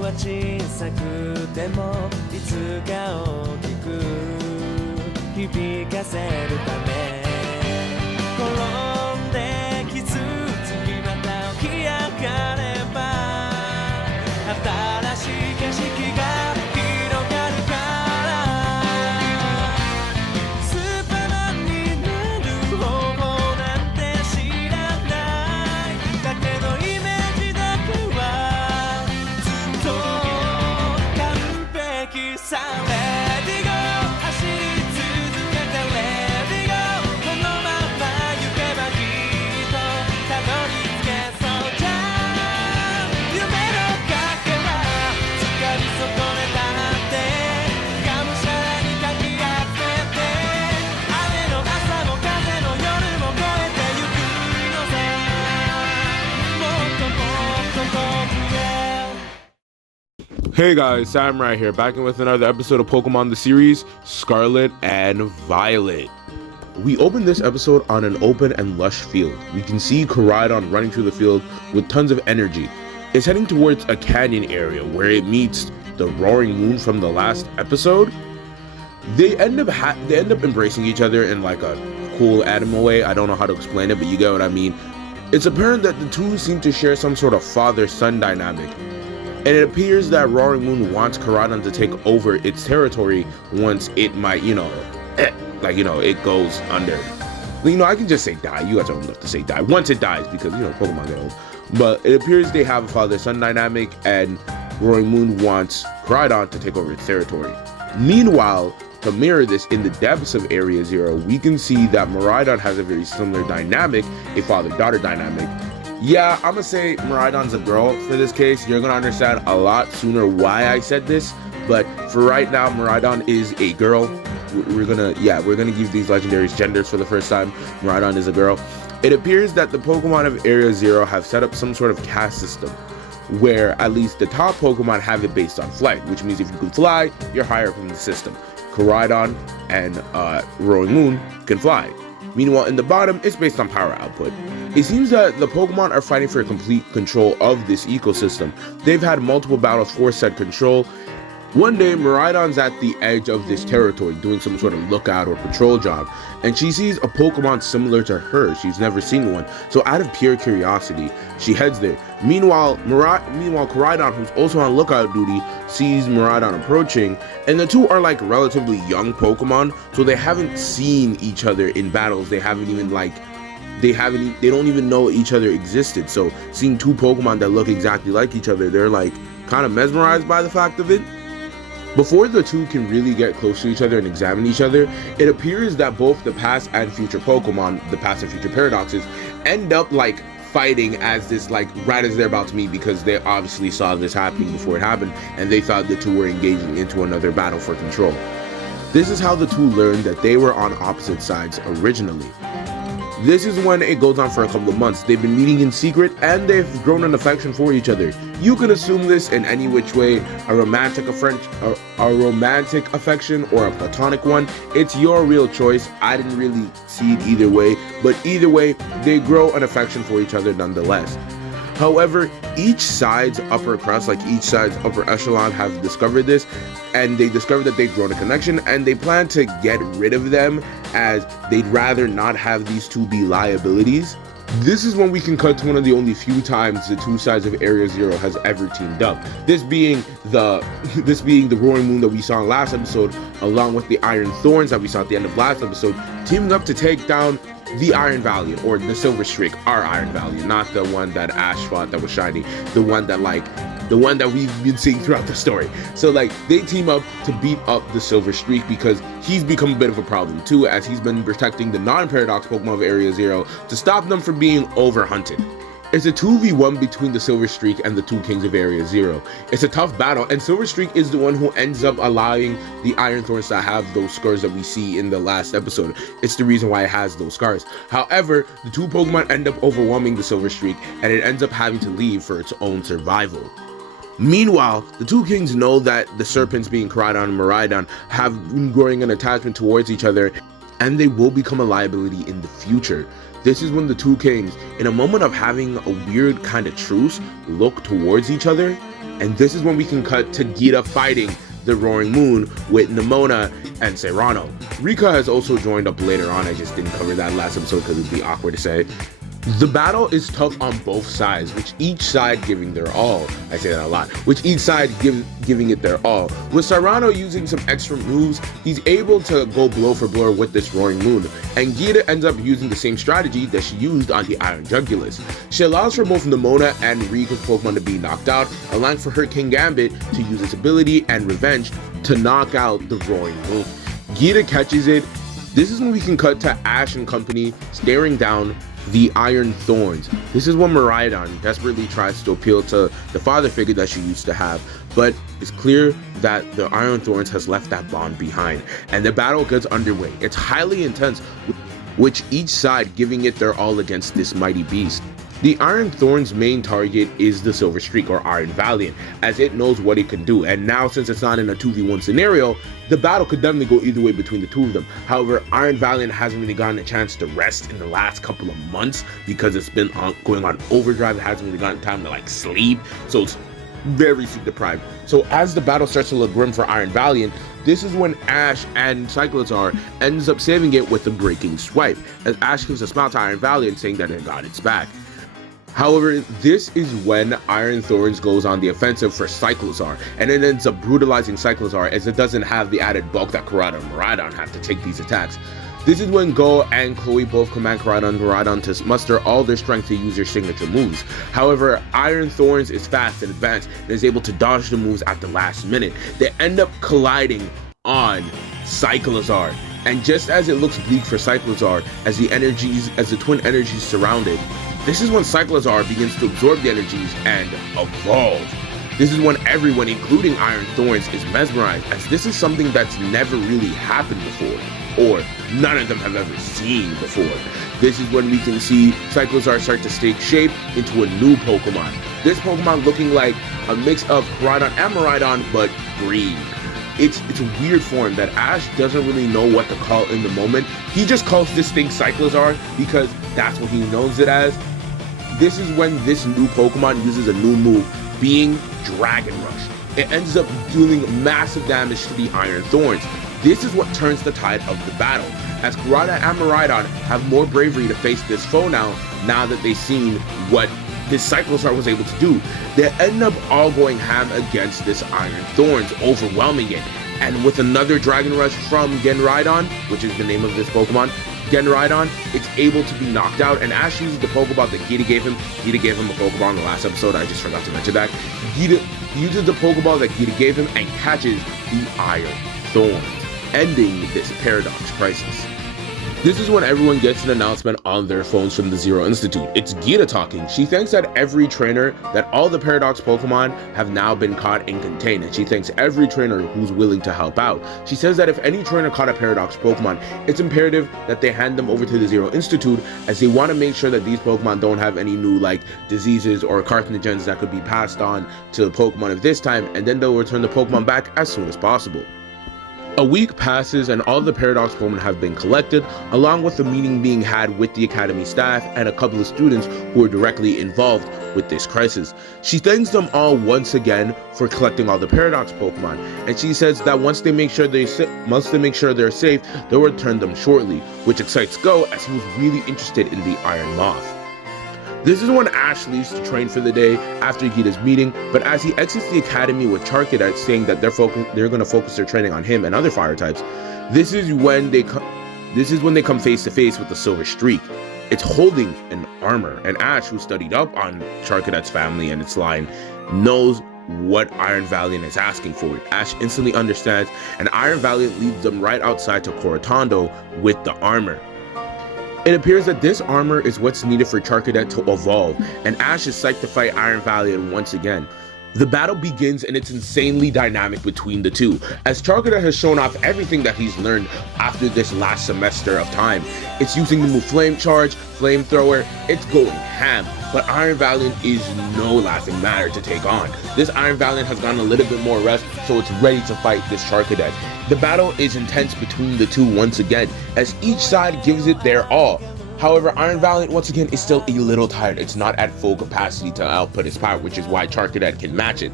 は小さくてもいつか大きく響かせるため転んで傷つきまた起き上がれば新しい景色が広がるからスーパーマンになる方法なんて知らないだけどイメージだけはずっと完璧さレディゴー走り続けてレディゴーこのまま行けばきっとたどり着けそうじゃん夢のかけら掴み損ねたってがむしゃらにかき集めて雨の朝も風の夜も越えてゆくのさもっともっと遠くへHey guys, Samurai here, back in with another episode of Pokemon the series, Scarlet and Violet. We open this episode on an open and lush field. We can see Koraidon running through the field with tons of energy. It's heading towards a canyon area where it meets the Roaring Moon from the last episode. They end up embracing each other in like a cool anime way. I don't know how to explain it, but you get what I mean. It's apparent that the two seem to share some sort of father-son dynamic. And it appears that Roaring Moon wants Koraidon to take over its territory once it might, it goes under. I can just say die. You guys don't have to say die. Once it dies, because, Pokemon get old. But it appears they have a father-son dynamic, and Roaring Moon wants Koraidon to take over its territory. Meanwhile, to mirror this in the depths of Area Zero, we can see that Miraidon has a very similar dynamic, a father-daughter dynamic. Yeah, I'm gonna say Miraidon's a girl for this case. You're gonna understand a lot sooner why I said this, but for right now, Miraidon is a girl. We're gonna give these legendaries genders for the first time. Miraidon is a girl. It appears that the Pokemon of Area Zero have set up some sort of caste system, where at least the top Pokemon have it based on flight, which means if you can fly, you're higher from the system. Koraidon and Roaring Moon can fly. Meanwhile, in the bottom, it's based on power output. It seems that the Pokemon are fighting for complete control of this ecosystem. They've had multiple battles for said control. One day, Miraidon's at the edge of this territory doing some sort of lookout or patrol job, and she sees a Pokemon similar to her. She's never seen one, so out of pure curiosity, she heads there. Meanwhile, Koraidon, who's also on lookout duty, sees Miraidon approaching, and the two are like relatively young Pokemon, so they haven't seen each other in battles. They don't even know each other existed. So seeing two Pokemon that look exactly like each other, they're like kind of mesmerized by the fact of it. Before the two can really get close to each other and examine each other, it appears that both the past and future Pokemon, the past and future paradoxes, end up like fighting as this, like right as they're about to meet, because they obviously saw this happening before it happened and they thought the two were engaging into another battle for control. This is how the two learned that they were on opposite sides originally. This is when it goes on for a couple of months. They've been meeting in secret and they've grown an affection for each other. You can assume this in any which way, a romantic affection or a platonic one. It's your real choice. I didn't really see it either way, but either way, they grow an affection for each other nonetheless. However, each side's upper crust, like each side's upper echelon, have discovered this, and they discovered that they've grown a connection, and they plan to get rid of them, as they'd rather not have these two be liabilities. This is when we can cut to one of the only few times the two sides of Area Zero has ever teamed up. This being the Roaring Moon that we saw in last episode, along with the Iron Thorns that we saw at the end of last episode, teaming up to take down the Iron Valiant, or the Silver Streak, our Iron Valiant, not the one that Ash fought that was shiny, the one that we've been seeing throughout the story. So they team up to beat up the Silver Streak because he's become a bit of a problem too, as he's been protecting the non-paradox Pokemon of Area Zero to stop them from being overhunted. It's a 2v1 between the Silver Streak and the two Kings of Area Zero. It's a tough battle, and Silver Streak is the one who ends up allowing the Iron Thorns to have those scars that we see in the last episode. It's the reason why it has those scars. However, the two Pokemon end up overwhelming the Silver Streak, and it ends up having to leave for its own survival. Meanwhile, the two kings know that the serpents, being Koraidon and Miraidon, have been growing an attachment towards each other, and they will become a liability in the future. This is when the two kings, in a moment of having a weird kind of truce, look towards each other, And this is when we can cut to Gita fighting the Roaring Moon with Nimona and Serrano. Rika has also joined up later on. I just didn't cover that last episode because it'd be awkward to say. The battle is tough on both sides, which each side giving their all. I say that a lot. Which each side giving it their all. With Serrano using some extra moves, he's able to go blow for blow with this Roaring Moon. And Gita ends up using the same strategy that she used on the Iron Jugulus. She allows for both Nimona and Rika's Pokemon to be knocked out, allowing for her King Gambit to use its ability and revenge to knock out the Roaring Moon. Gita catches it. This is when we can cut to Ash and company staring down the Iron Thorns. This is when Koraidon desperately tries to appeal to the father figure that she used to have, but it's clear that the Iron Thorns has left that bond behind, and the battle gets underway. It's highly intense, which each side giving it their all against this mighty beast. The Iron Thorn's main target is the Silver Streak or Iron Valiant, as it knows what it can do, and now since it's not in a 2v1 scenario, the battle could definitely go either way between the two of them. However, Iron Valiant hasn't really gotten a chance to rest in the last couple of months because it's been going on overdrive. It hasn't really gotten time to sleep, so it's very sleep deprived. So as the battle starts to look grim for Iron Valiant, this is when Ash and Cyclizar ends up saving it with a breaking swipe, as Ash gives a smile to Iron Valiant saying that it got its back. However, this is when Iron Thorns goes on the offensive for Cyclizar, and it ends up brutalizing Cyclizar as it doesn't have the added bulk that Koraidon and Koraidon have to take these attacks. This is when Go and Chloe both command Koraidon and Koraidon to muster all their strength to use their signature moves. However, Iron Thorns is fast and advanced and is able to dodge the moves at the last minute. They end up colliding on Cyclizar, and just as it looks bleak for Cyclizar as the twin energies surround it, this is when Cyclizar begins to absorb the energies and evolve. This is when everyone, including Iron Thorns, is mesmerized, as this is something that's never really happened before, or none of them have ever seen before. This is when we can see Cyclizar start to take shape into a new Pokemon. This Pokemon looking like a mix of Koraidon and Koraidon, but green. It's a weird form that Ash doesn't really know what to call in the moment. He just calls this thing Cyclizar because that's what he knows it as. This is when this new Pokemon uses a new move, being Dragon Rush. It ends up dealing massive damage to the Iron Thorns. This is what turns the tide of the battle, as Charadet and Koraidon have more bravery to face this foe now that they've seen what this Cyclizar was able to do. They end up all going ham against this Iron Thorns, overwhelming it. And with another Dragon Rush from Genraidon, which is the name of this Pokemon, Genraidon, it's able to be knocked out, and Ash uses the Pokeball that Gita gave him. Gita gave him a Pokeball in the last episode, I just forgot to mention that. Gita uses the Pokeball that Gita gave him and catches the Iron Thorns, ending this Paradox Crisis. This is when everyone gets an announcement on their phones from the Zero Institute. It's Gita talking. She thanks that every trainer, that all the Paradox Pokemon have now been caught and contained, and she thanks every trainer who's willing to help out. She says that if any trainer caught a Paradox Pokemon, it's imperative that they hand them over to the Zero Institute, as they want to make sure that these Pokemon don't have any new diseases or carcinogens that could be passed on to the Pokemon of this time, and then they'll return the Pokemon back as soon as possible. A week passes and all the Paradox Pokemon have been collected, along with a meeting being had with the Academy staff and a couple of students who are directly involved with this crisis. She thanks them all once again for collecting all the Paradox Pokemon, and she says that once they make sure they're safe, they'll return them shortly, which excites Go as he was really interested in the Iron Moth. This is when Ash leaves to train for the day after Gita's meeting, but as he exits the academy with Charcadet saying that they're going to focus their training on him and other fire types, this is when they come face to face with the Silver Streak. It's holding an armor, and Ash, who studied up on Charcadet's family and its line, knows what Iron Valiant is asking for. Ash instantly understands, and Iron Valiant leads them right outside to Coratondo with the armor. It appears that this armor is what's needed for Charcadet to evolve, and Ash is psyched to fight Iron Valiant once again. The battle begins and it's insanely dynamic between the two, as Charcadet has shown off everything that he's learned after this last semester of time. It's using the move Flame Charge, Flamethrower, it's going ham, but Iron Valiant is no laughing matter to take on. This Iron Valiant has gotten a little bit more rest, so it's ready to fight this Charcadet. The battle is intense between the two once again, as each side gives it their all. However, Iron Valiant once again is still a little tired. It's not at full capacity to output its power, which is why Charcadet can match it.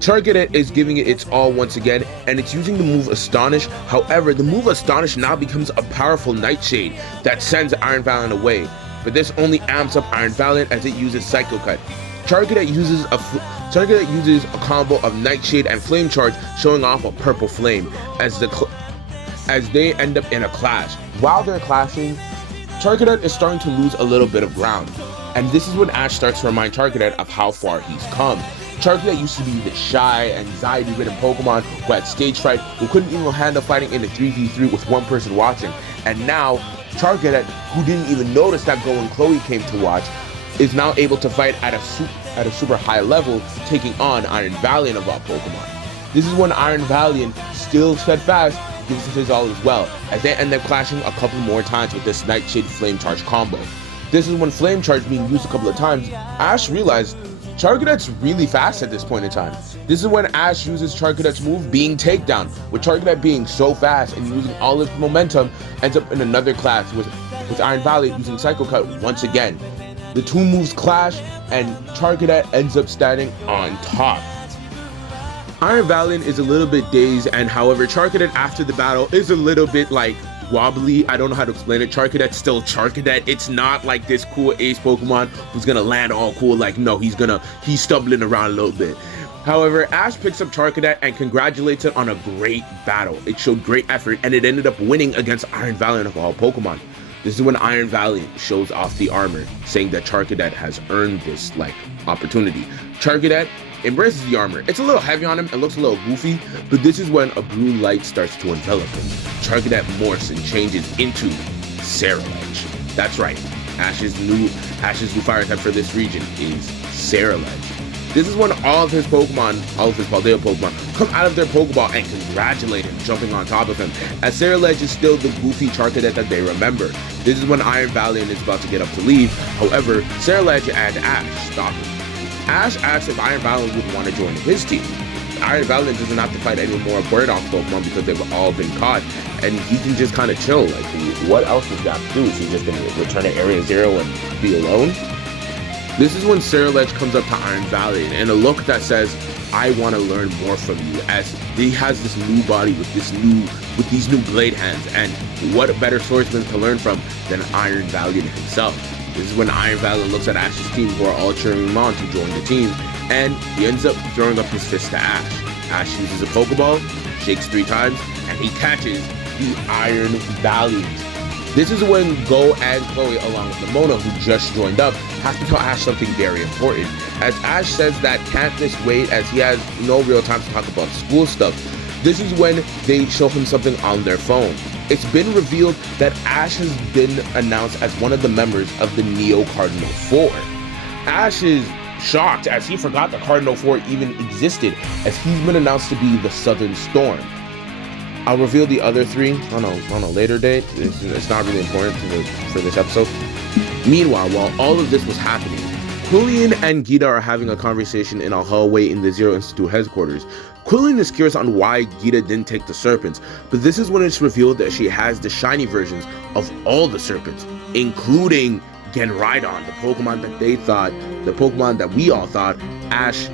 Charcadet is giving it its all once again, and it's using the move Astonish. However, the move Astonish now becomes a powerful Nightshade that sends Iron Valiant away, but this only amps up Iron Valiant as it uses Psycho Cut. Charcadet uses a combo of Nightshade and Flame Charge, showing off a purple flame as they end up in a clash. While they're clashing, Charcadet is starting to lose a little bit of ground, and this is when Ash starts to remind Charcadet of how far he's come. Charcadet used to be the shy, anxiety-ridden Pokemon who had stage fright, who couldn't even handle fighting in a 3v3 with one person watching, and now Charcadet, who didn't even notice that Go and Chloe came to watch, is now able to fight at a super high level, taking on Iron Valiant of all Pokemon. This is when Iron Valiant, still steadfast, gives it his all as well, as they end up clashing a couple more times with this Nightshade Flame Charge combo. This is when Flame Charge being used a couple of times, Ash realized Charcadet's really fast at this point in time. This is when Ash uses Charcadet's move, being Takedown, with Charcadet being so fast and using all its momentum, ends up in another clash with Iron Valiant using Psycho Cut once again. The two moves clash, and Charcadet ends up standing on top. Iron Valiant is a little bit dazed, and however, Charcadet after the battle is a little bit like wobbly. I don't know how to explain it. Charcadet's still Charcadet. It's not like this cool ace Pokemon who's gonna land all cool. Like, no, he's stumbling around a little bit. However, Ash picks up Charcadet and congratulates it on a great battle. It showed great effort, and it ended up winning against Iron Valiant of all Pokemon. This is when Iron Valiant shows off the armor, saying that Charcadet has earned this, opportunity. Charcadet embraces the armor. It's a little heavy on him, it looks a little goofy, but this is when a blue light starts to envelop him. Charcadet morphs and changes into Scarlet. That's right, Ash's new fire type for this region is Scarlet. This is when all of his Paldea Pokemon come out of their Pokeball and congratulate him, jumping on top of him, as Scarlet is still the goofy Charcadet that they remember. This is when Iron Valiant is about to get up to leave. However, Scarlet and Ash stop him. Ash asks if Iron Valiant would want to join his team. Iron Valiant doesn't have to fight any more Bird-off Pokemon because they've all been caught, and he can just kind of chill. What else does that do? Is he just going to return to Area Zero and be alone? This is when Scarlet comes up to Iron Valiant in a look that says, I want to learn more from you, as he has this new body with these new blade hands, and what better swordsman to learn from than Iron Valiant himself. This is when Iron Valiant looks at Ash's team, who are all cheering him on to join the team, and he ends up throwing up his fist to Ash. Ash uses a Pokeball, shakes 3 times, and he catches the Iron Valiant. This is when Go and Chloe, along with Nimona, who just joined up, have to tell Ash something very important, as Ash says that can't this wait, as he has no real time to talk about school stuff. This is when they show him something on their phone. It's been revealed that Ash has been announced as one of the members of the Neo Cardinal 4. Ash is shocked, as he forgot the Cardinal 4 even existed, as he's been announced to be the Southern Storm. I'll reveal the other 3 on a later date. It's not really important for this episode. Meanwhile, while all of this was happening, Quillian and Gita are having a conversation in a hallway in the Zero Institute headquarters. Quillian is curious on why Gita didn't take the serpents, but this is when it's revealed that she has the shiny versions of all the serpents, including Genraidon, the Pokemon that we all thought Ash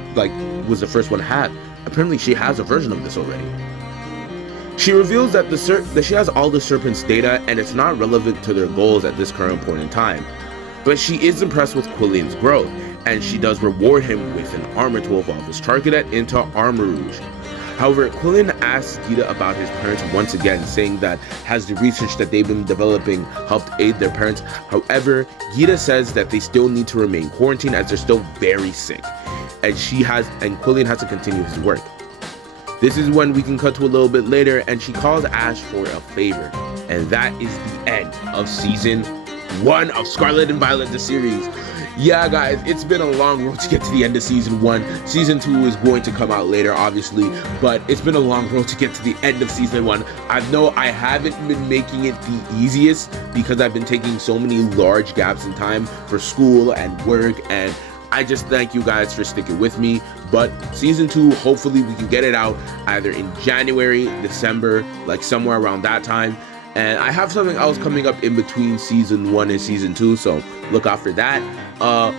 was the first one to have. Apparently she has a version of this already. She reveals that she has all the serpents' data, and it's not relevant to their goals at this current point in time. But she is impressed with Quillian's growth, and she does reward him with an armor to evolve his Charcadet into Armor Rouge. However, Quillian asks Gita about his parents once again, saying that has the research that they've been developing helped aid their parents. However, Gita says that they still need to remain quarantined as they're still very sick, and Quillian has to continue his work. This is when we can cut to a little bit later, and she calls Ash for a favor, and that is the end of Season 1 of Scarlet and Violet, the series. Yeah, guys, it's been a long road to get to the end of Season 1. Season 2 is going to come out later, obviously, but it's been a long road to get to the end of Season 1. I know I haven't been making it the easiest because I've been taking so many large gaps in time for school and work, and I just thank you guys for sticking with me. But Season 2, hopefully we can get it out either in January, December, somewhere around that time. And I have something else coming up in between season 1 and season 2, so look out for that.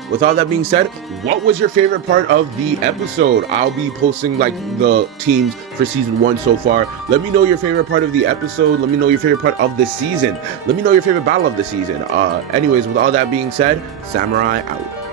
With all that being said, what was your favorite part of the episode? I'll be posting like the teams for season 1 so far. Let me know your favorite part of the episode. Let me know your favorite part of the season. Let me know your favorite battle of the season. Anyways, with all that being said, Samurai out.